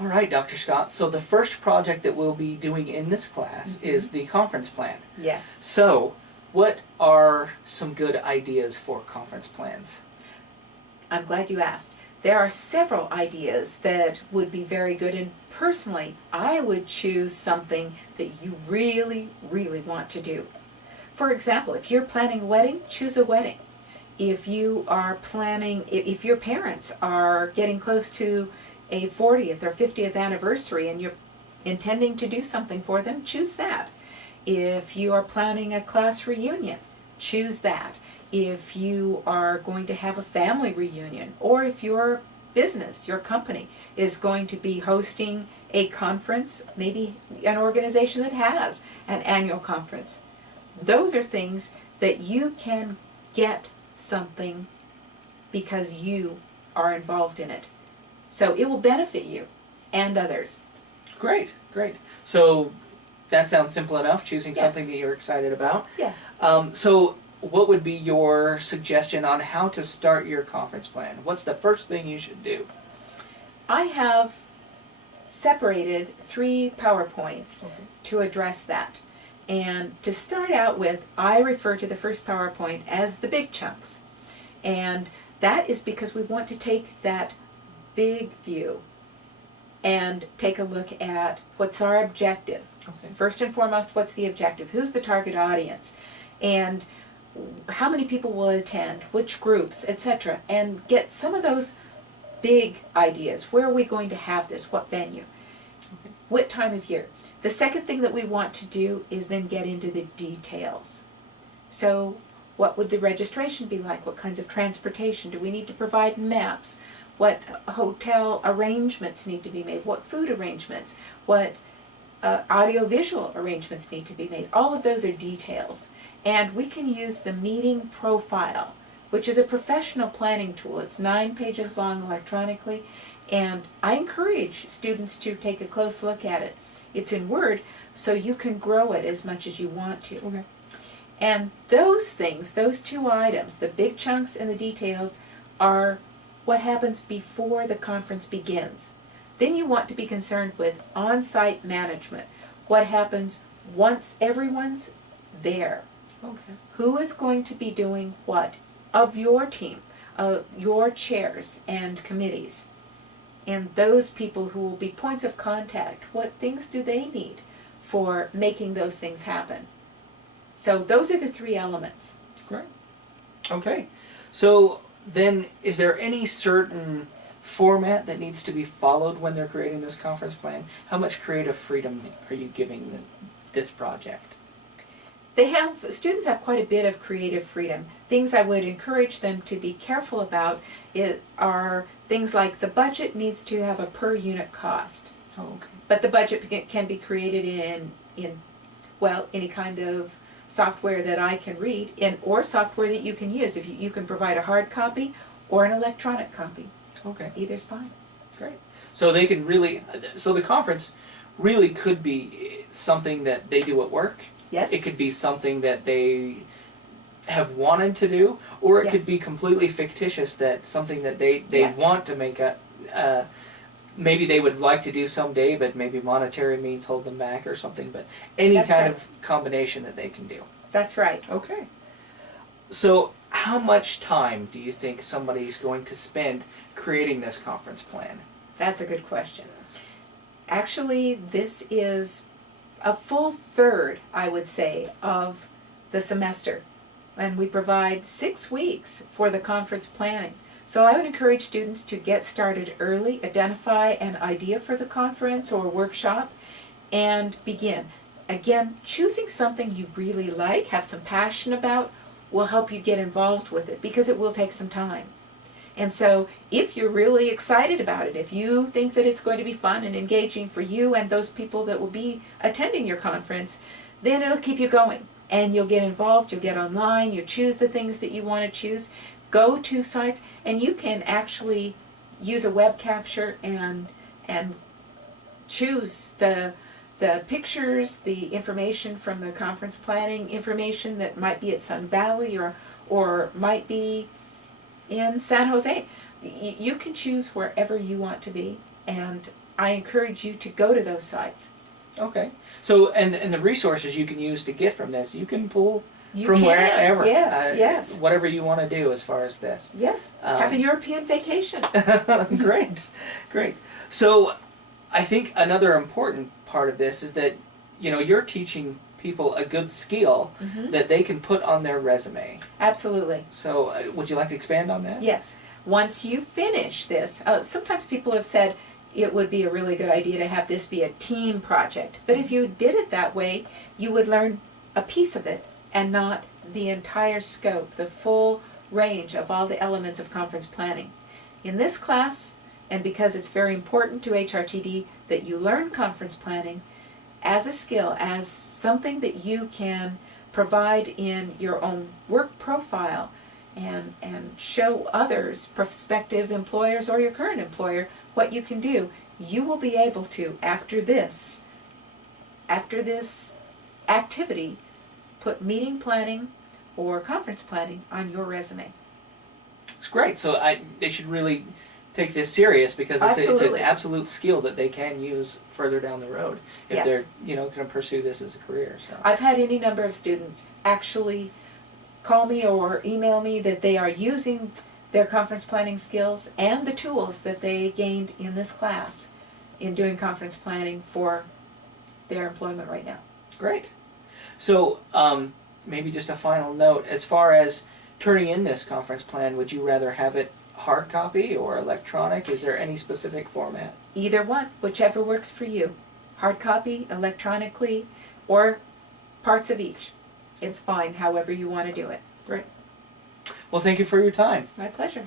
All right, Dr. Scott. So the first project that we'll be doing in this class is the conference plan. Yes. So, what are some good ideas for conference plans? I'm glad you asked. There are several ideas that would be very good, and personally, I would choose something that you really, really want to do. For example, if you're planning a wedding, choose a wedding. If you are planning, if your parents are getting close to a 40th or 50th anniversary and you're intending to do something for them, choose that. If you are planning a class reunion, choose that. If you are going to have a family reunion, or if your business, your company, is going to be hosting a conference, maybe an organization that has an annual conference, those are things that you can get something because you are involved in it. So it will benefit you and others. Great, great. So that sounds simple enough, choosing Yes. something that you're excited about. Yes. So what would be your suggestion on how to start your conference plan? What's the first thing you should do? I have separated 3 PowerPoints to address that. And to start out with, I refer to the first PowerPoint as the big chunks. And that is because we want to take that big view and take a look at what's our objective. Okay. First and foremost, what's the objective? Who's the target audience? And how many people will attend? Which groups, etc. And get some of those big ideas. Where are we going to have this? What venue? Okay. What time of year? The second thing that we want to do is then get into the details. So what would the registration be like? What kinds of transportation? Do we need to provide maps? What hotel arrangements need to be made? What food arrangements? What audiovisual arrangements need to be made? All of those are details. And we can use the meeting profile, which is a professional planning tool. It's 9 pages long electronically, and I encourage students to take a close look at it. It's in Word, so you can grow it as much as you want to. Okay. And those things, those 2 items, the big chunks and the details, are what happens before the conference begins. Then you want to be concerned with on-site management. What happens once everyone's there? Okay. Who is going to be doing what of your team, your chairs and committees? And those people who will be points of contact, what things do they need for making those things happen? So those are the 3 elements. Great. Okay. So then, is there any certain format that needs to be followed when they're creating this conference plan? How much creative freedom are you giving this project? Students have quite a bit of creative freedom. Things I would encourage them to be careful about are things like the budget needs to have a per unit cost. Oh, okay. But the budget can be created in any kind of software that I can read, or software that you can use. If you can provide a hard copy or an electronic copy. Okay. Either's fine. Great. So they can really, so the conference really could be something that they do at work. Yes. It could be something that they have wanted to do, or it Yes. could be completely fictitious, that something that they Yes. want to make maybe they would like to do someday, but maybe monetary means hold them back or something, but any That's kind right. of combination that they can do. That's right. Okay. So how much time do you think somebody's going to spend creating this conference plan? That's a good question. Actually, this is a full third, I would say, of the semester. And we provide 6 weeks for the conference planning. So I would encourage students to get started early, identify an idea for the conference or workshop, and begin. Again, choosing something you really like, have some passion about, will help you get involved with it, because it will take some time. And so if you're really excited about it, if you think that it's going to be fun and engaging for you and those people that will be attending your conference, then it'll keep you going. And you'll get involved, you'll get online, you choose the things that you want to choose, go to sites, and you can actually use a web capture and choose the pictures, the information from the conference planning information that might be at Sun Valley or might be in San Jose. You can choose wherever you want to be and I encourage you to go to those sites. Okay. So, and the resources you can use to get from this, you can pull You from can, wherever. yes, yes. Whatever you want to do as far as this. Yes, have a European vacation. Great, great. So, I think another important part of this is that, you know, you're teaching people a good skill that they can put on their resume. Absolutely. So, would you like to expand on that? Yes. Once you finish this, sometimes people have said it would be a really good idea to have this be a team project. But if you did it that way, you would learn a piece of it and not the entire scope, the full range of all the elements of conference planning. In this class, and because it's very important to HRTD that you learn conference planning as a skill, as something that you can provide in your own work profile and show others, prospective employers or your current employer, what you can do, you will be able to, after this activity, put meeting planning or conference planning on your resume. It's great. So they should really take this serious because it's an absolute skill that they can use further down the road if they're, you know, going to pursue this as a career. So I've had any number of students actually call me or email me that they are using their conference planning skills and the tools that they gained in this class in doing conference planning for their employment right now. Great. So maybe just a final note, as far as turning in this conference plan, would you rather have it hard copy or electronic? Is there any specific format? Either one, whichever works for you. Hard copy, electronically, or parts of each. It's fine, however you want to do it. Great. Well, thank you for your time. My pleasure.